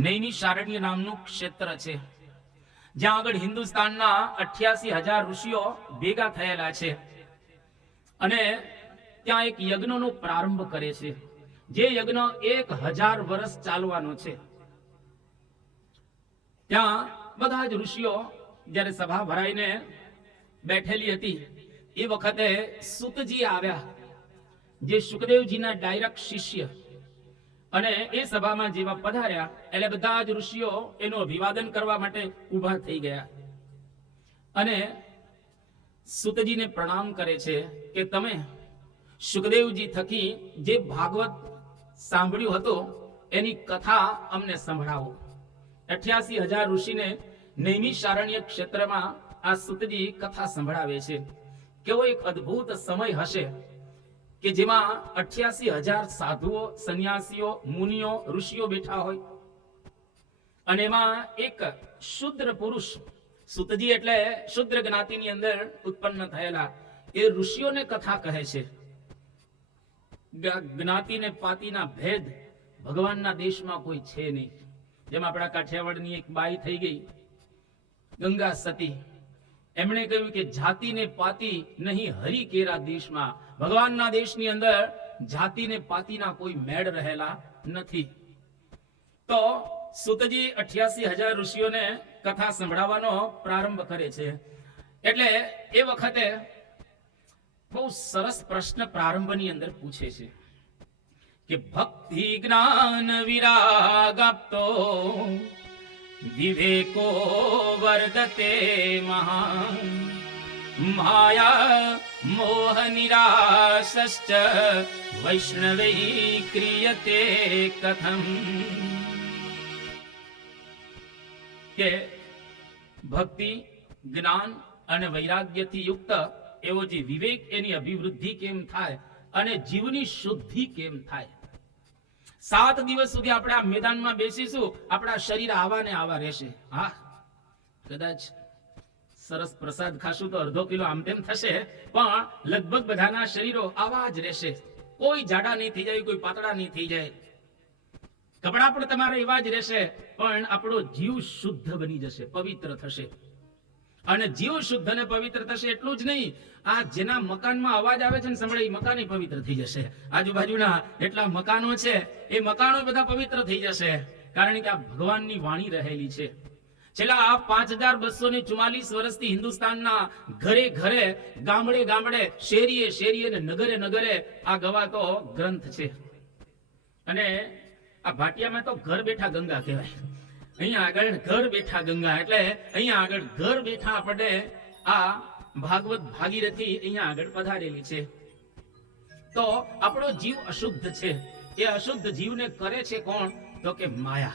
નૈની શારણ્ય નામનું ક્ષેત્ર છે. જ્યાં આગળ હિન્દુસ્તાનના અઠ્યાસી હજાર ઋષિઓ ભેગા થયેલા છે. અને ત્યાં એક યજ્ઞનો પ્રારંભ કરે છે. જે યજ્ઞ એક હજાર વર્ષ ચાલવાનો છે. ત્યાં બધા જ ઋષિઓ જ્યારે સભા ભરાઈને બેઠેલી હતી, એ વખતે સુતજી આવ્યા. જે સુખદેવજીના ડાયરેક્ટ શિષ્ય અને એ સભામાં જેવા પધાર્યા, એટલે બધા જ ઋષિઓ એનું અભિવાદન કરવા માટે ઊભા થઈ ગયા. અને સુતજીને પ્રણામ કરે છે કે તમે સુખદેવજી થકી જે ભાગવત સાંભળ્યું હતું, એની કથા અમને સંભળાવો. અઠ્યાસી હજાર ઋષિને નૈમિષારણ્ય ક્ષેત્રમાં આ સુતજી કથા સંભળાવે છે. કેવો એક અદ્ભુત સમય હશે. કે જેમાં અઠ્યાસી હજાર સાધુઓ, સંન્યાસીઓ, મુનિઓ, ઋષિઓ બેઠા હોય. અને એમાં એક શુદ્ર પુરુષ, સુતજી એટલે શુદ્ર જ્ઞાતિની અંદર ઉત્પન્ન થયેલા, એ ઋષિઓને કથા કહે છે. જ્ઞાતિને પાતિના ભેદ ભગવાનના દેશમાં કોઈ છે નહીં. જેમ આપણા કાઠિયાવાડની એક બાઈ થઈ ગઈ, ગંગા સતી. એમણે કહ્યું કે જાતિને પાતી નહીં હરી કેરા દેશમાં. ભગવાનના દેશની અંદર જાતિ ને પાતિના કોઈ મેળ રહેલા નથી. તો સુતજી અઠ્યાસી હજાર ઋષિઓને કથા સંભળાવવાનો પ્રારંભ કરે છે. એટલે એ વખતે બહુ સરસ પ્રશ્ન પ્રારંભની અંદર પૂછે છે કે ભક્તિ જ્ઞાન વિરાગ આપતો વર્ધતે મહાન માયા મોહ નિરાશશ્ચ વૈષ્ણવૈ ક્રિયતે કથમ કે ભક્તિ જ્ઞાન અને વૈરાગ્યથી યુક્ત એવો જે વિવેક એની અભિવૃદ્ધિ કેમ થાય અને જીવની શુદ્ધિ કેમ થાય? સાત દિવસ સુધી આપણે આ મેદાનમાં બેસીશું. આપણા શરીર આવા ને આવા રહેશે. હા? કદાચ સરસ પ્રસાદ ખાશું તો અડધો કિલો આમ તેમ થશે, પણ લગભગ બધાના શરીરો આવા જ રહેશે. કોઈ જાડા નહીં થઈ જાય, કોઈ પાતળા નહીં થઈ જાય. કપડા પણ તમારા એવા જ રહેશે, પણ આપણો જીવ શુદ્ધ બની જશે, પવિત્ર થશે. અને જીવ શુદ્ધ અને પવિત્ર થશે એટલું જ નહીં. આ જેના મકાનમાં અવાજ આવે છે ને સાંભળે એ મકાન પવિત્ર થઈ જશે. આજુબાજુના એટલા મકાનો છે, એ મકાનો બધા પવિત્ર થઈ જશે. કારણ કે આ ભગવાનની વાણી રહેલી છે. છેલ્લા આ પાંચ હજાર બસો ને ચુમાલીસ વર્ષથી હિન્દુસ્તાનના ઘરે ઘરે, ગામડે ગામડે, શેરીએ શેરીએ ને નગરે નગરે આ ગવાતો ગ્રંથ છે. અને આ ભાટિયામાં તો ઘર બેઠા ગંગા કહેવાય. અહીંયા આગળ ઘર બેઠા ગંગા એટલે અહીંયા આગળ ઘર બેઠા આપણે આ ભાગવત ભાગીરથી અહીંયા આગળ પધારેલી છે. તો આપણો જીવ અશુદ્ધ છે. એ અશુદ્ધ જીવને કરે છે કોણ? તો કે માયા.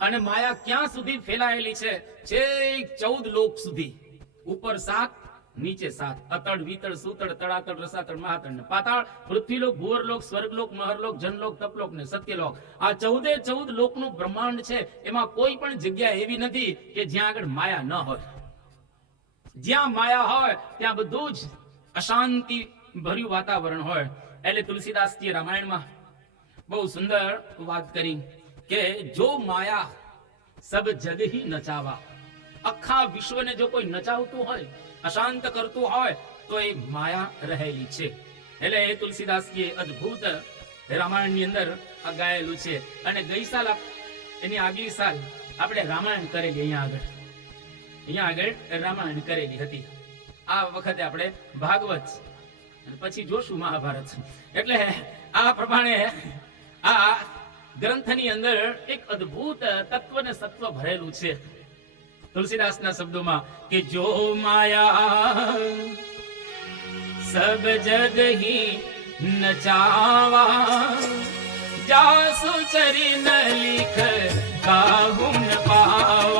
અને માયા ક્યાં સુધી ફેલાયેલી છે? છેક ચૌદ લોક સુધી. ઉપર સાત નીચે સાત, અતળ, વિતળ, સુતળ, તળાતળ, રસાતળ, મહાતળ ને પાતાળ, પૃથ્વીલોક, ભુવરલોક, સ્વર્ગલોક, મહરલોક, જનલોક, તપલોક ને સત્યલોક. આ ચૌદે ચૌદ લોકનું બ્રહ્માંડ છે. એમાં કોઈ પણ જગ્યા એવી નથી કે જ્યાં આગળ માયા ન હોય. જ્યાં માયા હોય, ત્યાં બધું જ અશાંતિ ભર્યું વાતાવરણ હોય. એટલે તુલસીદાસજી રામાયણમાં બહુ સુંદર વાત કરી કે, જો માયા સબ જગ નચાવા આખા વિશ્વને જો કોઈ નચાવતું હોય, અશાંત કરતું હોય, તો એ માયા રહેલી છે. એટલે એ તુલસીદાસજીએ અદ્ભુત રામાયણની અંદર આ ગાયેલું છે. અને ગઈ સાલ એની આગલી સાલ આપણે રામાયણ કરેલી અહીંયા આગળ. અહીંયા આગળ રામાયણ કરેલી હતી. આ વખતે આપણે ભાગવત પછી જોશું મહાભારત. એટલે આ પ્રમાણે આ ગ્રંથની અંદર એક અદ્ભુત તત્વ ને સત્વ ભરેલું છે. તુલસીદાસના શબ્દોમાં કે જો માયા સબ જગ હી નચાવા જાસુ ચરી ન લીખ ન પા